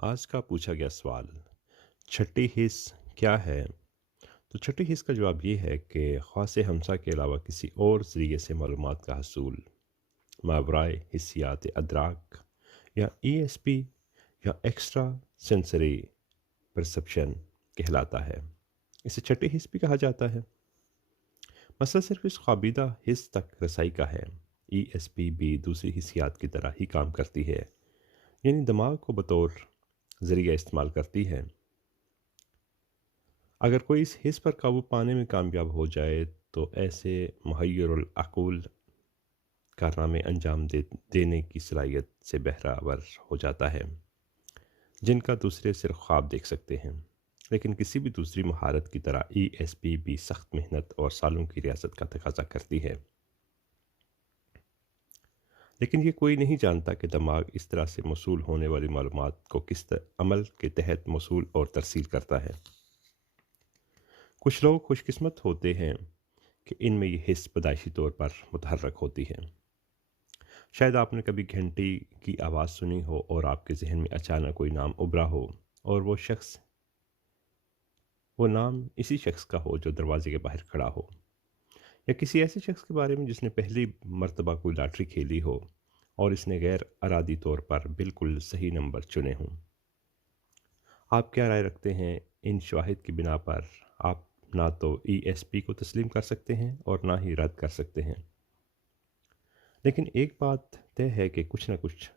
आज का पूछा गया सवाल, छठी हिस्स क्या है? तो छठी हिस्स का जवाब ये है कि ख़ास हमसा के अलावा किसी और ज़रिए से मालूमात का हसूल मावराए हिस्सियात अदराक या ईएसपी या एक्स्ट्रा सेंसरी परसेप्शन कहलाता है। इसे छठी हिस्स भी कहा जाता है। मसला सिर्फ इस ख्वाबीदा हिस्स तक रसाई का है। ईएसपी भी दूसरी हिस्सियात की तरह ही काम करती है, यानी दिमाग को बतौर ज़रिया इस्तेमाल करती है। अगर कोई इस हिस्स पर काबू पाने में कामयाब हो जाए तो ऐसे मुहय्यरुल अक़ूल कारनामे देने की सलाहियत से बहरावर हो जाता है, जिनका दूसरे सिर्फ ख्वाब देख सकते हैं। लेकिन किसी भी दूसरी महारत की तरह ईएसपी भी सख्त मेहनत और सालों की रियासत का तकाजा करती है। लेकिन ये कोई नहीं जानता कि दिमाग इस तरह से मौसूल होने वाली मालूमात को किस अमल के तहत मौसूल और तरसील करता है। कुछ लोग खुशकिस्मत होते हैं कि इनमें ये हिस्स पैदाइशी तौर पर मुतहर्रक होती है। शायद आपने कभी घंटी की आवाज़ सुनी हो और आपके जहन में अचानक कोई नाम उभरा हो, और वो नाम इसी शख्स का हो जो दरवाजे के बाहर खड़ा हो, या किसी ऐसे शख्स के बारे में जिसने पहली मर्तबा कोई लॉटरी खेली हो और इसने गैर अरादी तौर पर बिल्कुल सही नंबर चुने हों। आप क्या राय रखते हैं? इन शवाहिद की बिना पर आप ना तो ईएसपी को तस्लीम कर सकते हैं और ना ही रद्द कर सकते हैं। लेकिन एक बात तय है कि कुछ ना कुछ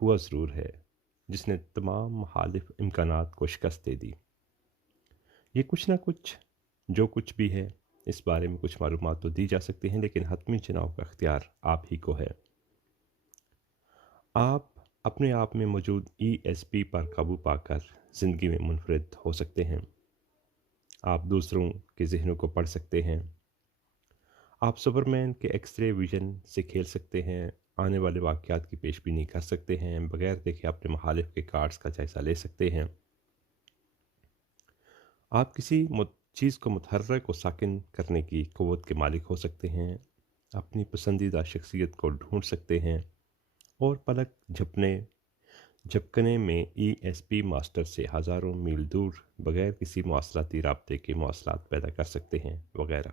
हुआ ज़रूर है जिसने तमाम मुखालिफ इम्कानात को शिकस्त दे दी। ये कुछ ना कुछ जो कुछ भी है, इस बारे में कुछ मालूमात तो दी जा सकती हैं, लेकिन हतमी चुनाव का अख्तियार आप ही को है। आप अपने आप में मौजूद ईएसपी पर काबू पाकर ज़िंदगी में मुनफरिद हो सकते हैं। आप दूसरों के जहनों को पढ़ सकते हैं। आप सुपरमैन के एक्सरे विजन से खेल सकते हैं, आने वाले वाक़यात की पेशबीनी कर सकते हैं, बगैर देखे अपने मुखालिफ के कार्ड्स का जायज़ा ले सकते हैं। आप किसी चीज़ को मुतहर्रिक और साकिन करने की क़ुव्वत के मालिक हो सकते हैं, अपनी पसंदीदा शख्सियत को ढूंढ सकते हैं और पलक झपकने में ईएसपी मास्टर से हज़ारों मील दूर बगैर किसी मवासलाती राब्ते के मवासलात पैदा कर सकते हैं, वगैरह।